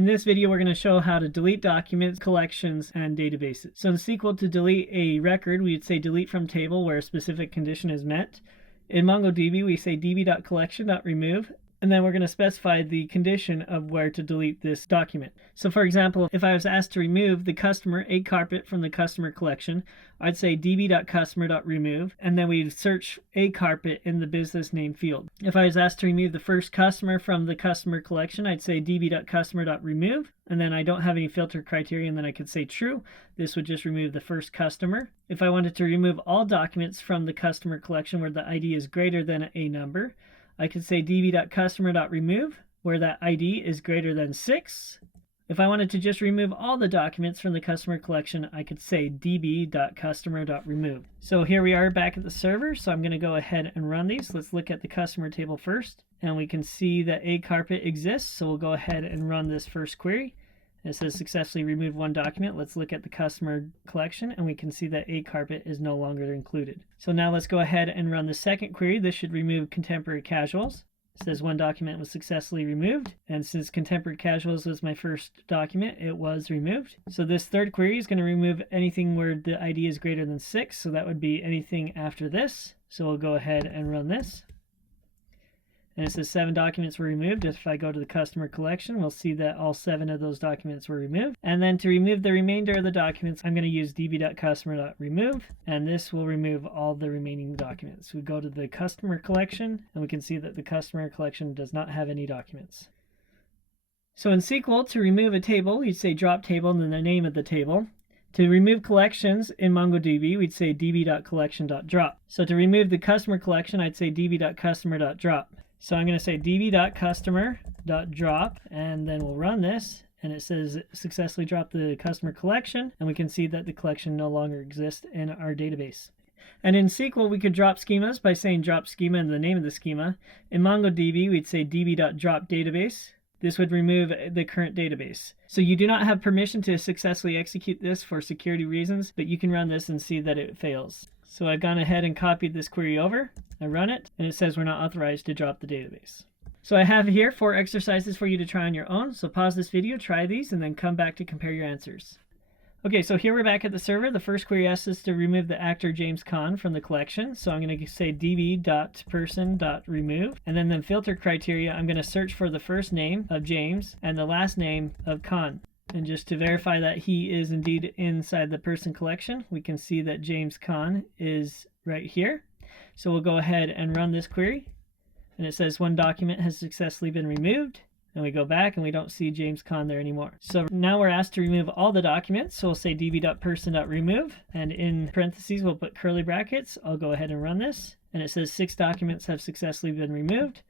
In this video, we're going to show how to delete documents, collections, and databases. So in SQL, to delete a record, we would say delete from table where a specific condition is met. In MongoDB, we say db.collection.remove, and then we're going to specify the condition of where to delete this document. So for example, if I was asked to remove the customer a carpet from the customer collection, I'd say db.customer.remove, and then we'd search a carpet in the business name field. If I was asked to remove the first customer from the customer collection, I'd say db.customer.remove, and then I don't have any filter criteria, and then I could say true. This would just remove the first customer. If I wanted to remove all documents from the customer collection where the ID is greater than a number, I could say db.customer.remove, where that ID is greater than 6. If I wanted to just remove all the documents from the customer collection, I could say db.customer.remove. So here we are back at the server, so I'm going to go ahead and run these. Let's look at the customer table first, and we can see that a carpet exists, so we'll go ahead and run this first query. It says successfully remove one document. Let's look at the customer collection, and we can see that a carpet is no longer included. So now let's go ahead and run the second query. This should remove contemporary casuals. It says one document was successfully removed, and since contemporary casuals was my first document, it was removed. So this third query is going to remove anything where the ID is greater than 6, so that would be anything after this. So we'll go ahead and run this. And it says 7 documents were removed. If I go to the customer collection, we'll see that all 7 of those documents were removed. And then to remove the remainder of the documents, I'm going to use db.customer.remove, and this will remove all the remaining documents. We go to the customer collection, and we can see that the customer collection does not have any documents. So in SQL, to remove a table, you'd say drop table and then the name of the table. To remove collections in MongoDB, we'd say db.collection.drop. So to remove the customer collection, I'd say db.customer.drop. So I'm going to say db.customer.drop, and then we'll run this, and it says successfully drop the customer collection, and we can see that the collection no longer exists in our database. And in SQL, we could drop schemas by saying drop schema and the name of the schema. In MongoDB, we'd say db.dropDatabase. This would remove the current database. So you do not have permission to successfully execute this for security reasons, but you can run this and see that it fails. So I've gone ahead and copied this query over. I run it, and it says we're not authorized to drop the database. So I have here 4 exercises for you to try on your own. So pause this video, try these, and then come back to compare your answers. Okay, so here we're back at the server. The first query asks us to remove the actor James Caan from the collection. So I'm going to say db.person.remove, and then the filter criteria, I'm going to search for the first name of James and the last name of Caan. And just to verify that he is indeed inside the person collection, we can see that James Caan is right here. So we'll go ahead and run this query, and it says one document has successfully been removed, and we go back and we don't see James Caan there anymore. So now we're asked to remove all the documents, so we'll say db.person.remove, and in parentheses we'll put curly brackets. I'll go ahead and run this, and it says 6 documents have successfully been removed.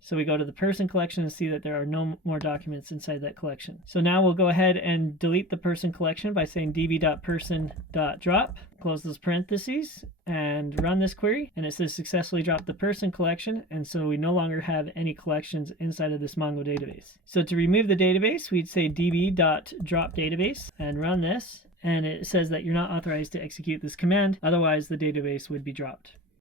So we go to the person collection and see that there are no more documents inside that collection. So now we'll go ahead and delete the person collection by saying db.person.drop, close those parentheses, and run this query. And it says successfully drop the person collection, and so we no longer have any collections inside of this Mongo database. So to remove the database, we'd say db.dropDatabase and run this. And it says that you're not authorized to execute this command, otherwise the database would be dropped.